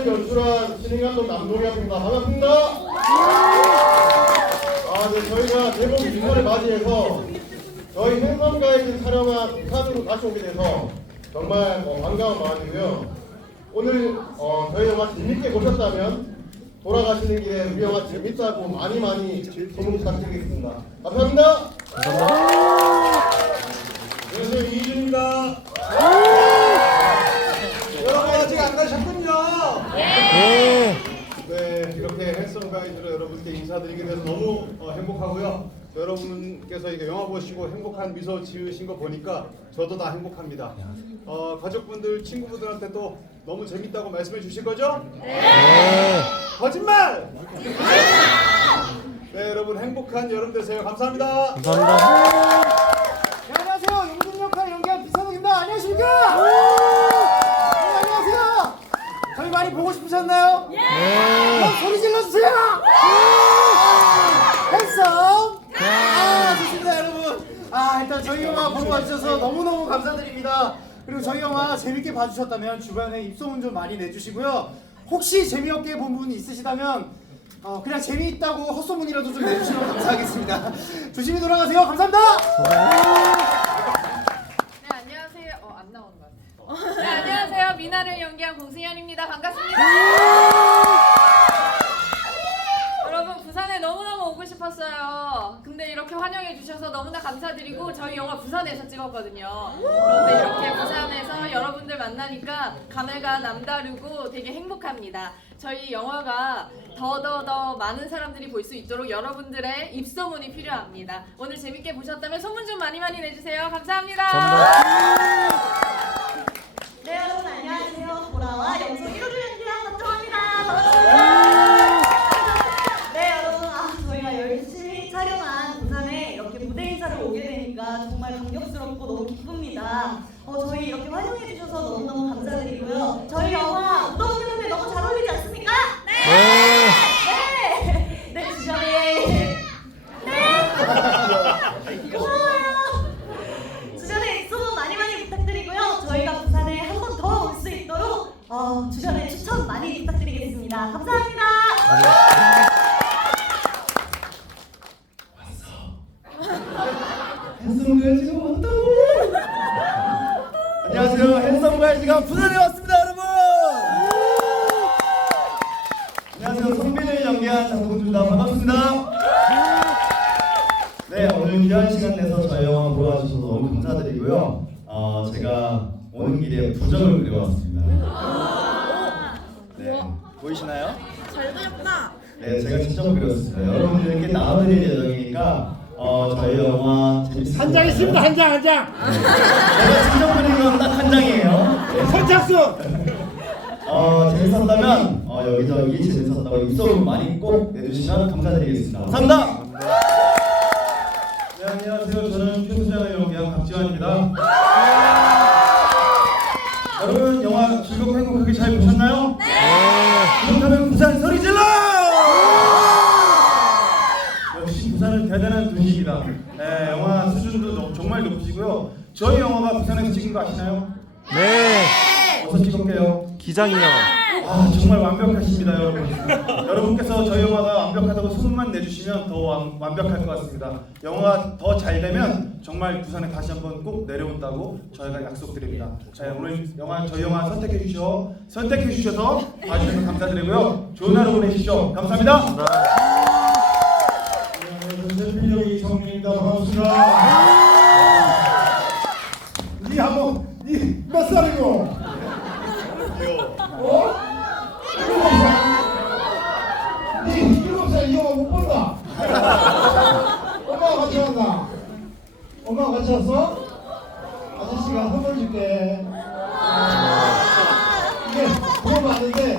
행성가을 연출한 신인감독 남동엽입니다. 반갑습니다. 아, 네, 저희가 대본 비선을 맞이해서 저희 행성가을 촬영한 부산으로 다시 오게 돼서 정말 어, 반가운 마음이고요. 오늘 어, 저희 영화 재밌게 보셨다면 돌아가시는 길에 우리 영화 재밌다고 많이 많이 소문 부탁드리겠습니다. 감사합니다. 안녕하세요 이준입니다. 여러분 아직 안 가셨군요. 네, 이렇게 헬성 가이드로 여러분께 인사드리게 돼서 너무 어, 행복하고요. 여러분께서 이게 영화 보시고 행복한 미소 지으신 거 보니까 저도 다 행복합니다. 어, 가족분들, 친구분들한테 또 너무 재밌다고 말씀해 주실 거죠? 네. 거짓말! 네, 여러분 행복한 여름 되세요. 감사합니다. 네, 안녕하세요. 용준 역할 연기한 비선욱입니다. 안녕하십니까? 네, 안녕하세요. 저희 많이 보고 싶으셨나요? 네. 그럼 소리 질러주세요. 핸섬. 아, 좋습니다, 여러분. 아, 일단 저희 영화 보고 와주셔서 너무너무 감사드립니다. 그리고 저희 영화 재밌게 봐주셨다면 주변에 입소문 좀 많이 내주시고요. 혹시 재미없게 본 분 있으시다면 어, 그냥 재미있다고 헛소문이라도 좀 내주시면 감사하겠습니다. 조심히 돌아가세요. 감사합니다. 네 안녕하세요. 어 안 나오는 것 같아요. 네 안녕하세요. 미나를 연기한 공승현입니다. 반갑습니다. 여러분 부산에 너무너무 오고 싶었어요. 근데 이렇게 환영해 주셔서 너무나 감사드리고 저희 영화 부산에서 찍었거든요. 그런데 이렇게 부산에서 여러분들 만나니까 감회가 남다르고 되게 행복합니다. 저희 영화가 더더더 많은 사람들이 볼 수 있도록 여러분들의 입소문이 필요합니다. 오늘 재밌게 보셨다면 소문 좀 많이 많이 내주세요. 감사합니다. 네 여러분 인사를 오게 되니까 정말 감격스럽고 너무 기쁩니다 어 저희 이렇게 환영해 주셔서 너무너무 감사드리고요 저희 영화 여름에 너무 잘 어울리지 않습니까? 네! 네! 네 주전에 네! 고마워요 주변에 소문 많이 많이 부탁드리고요. 저희가 부산에 한 번 더 올 수 있도록 어, 주변에 추천 많이 부탁드리겠습니다. 감사합니다. 핸섬가이 지금 온다고. 안녕하세요. 부산에 왔습니다, 여러분. 안녕하세요. 성빈을 연기한 장동준입니다. 반갑습니다. 네, 오늘 귀한 시간 내서 저희 영화 보러 와주셔서 너무 감사드리고요. 어, 제가 오는 길에 부정을 그려왔습니다. 네, 보이시나요? 잘 그렸다. 네, 제가 직접 그렸습니다. 여러분들에게 나와드릴 예정이니까 어, 저희 영화 재밌습니다. 한장 있습니다 한장 한장 제가 직접 그린 네. 선착순 어, 재밌었다면 어, 여기저기 재밌었다고 입소문 많이 꼭 내주시면 감사드리겠습니다. 감사합니다. 네 안녕하세요. 저는 최수장을 연기한 박지환입니다. 여러분 영화 즐겁고 행복하게 잘 보셨나요? 네. 그렇다면 부산 소리 질러! 역시 부산은 대단한 도시입니다. 네, 영화 수준도 정말 높으시고요. 저희 영화가 부산에서 찍은 거 아시나요? 네 어디서 찍었게요? 기장이요. 아 정말 완벽하십니다 여러분. 여러분께서 저희 영화가 완벽하다고 소문만 내주시면 더 완, 완벽할 것 같습니다. 영화가 더잘 되면 정말 부산에 다시 한번 꼭 내려온다고 저희가 약속드립니다. 자 오늘 영화 저희 영화 선택해 주셔 선택해 주셔서 봐주셔서 감사드리고요. 좋은 하루 보내십시오. 감사합니다 어? 일곱 살? 네 일곱 살이 영화 못 본다. 엄마가 같이 왔나? 엄마가 같이 왔어? 아저씨가 선물 줄게. 이게 그거 맞는데.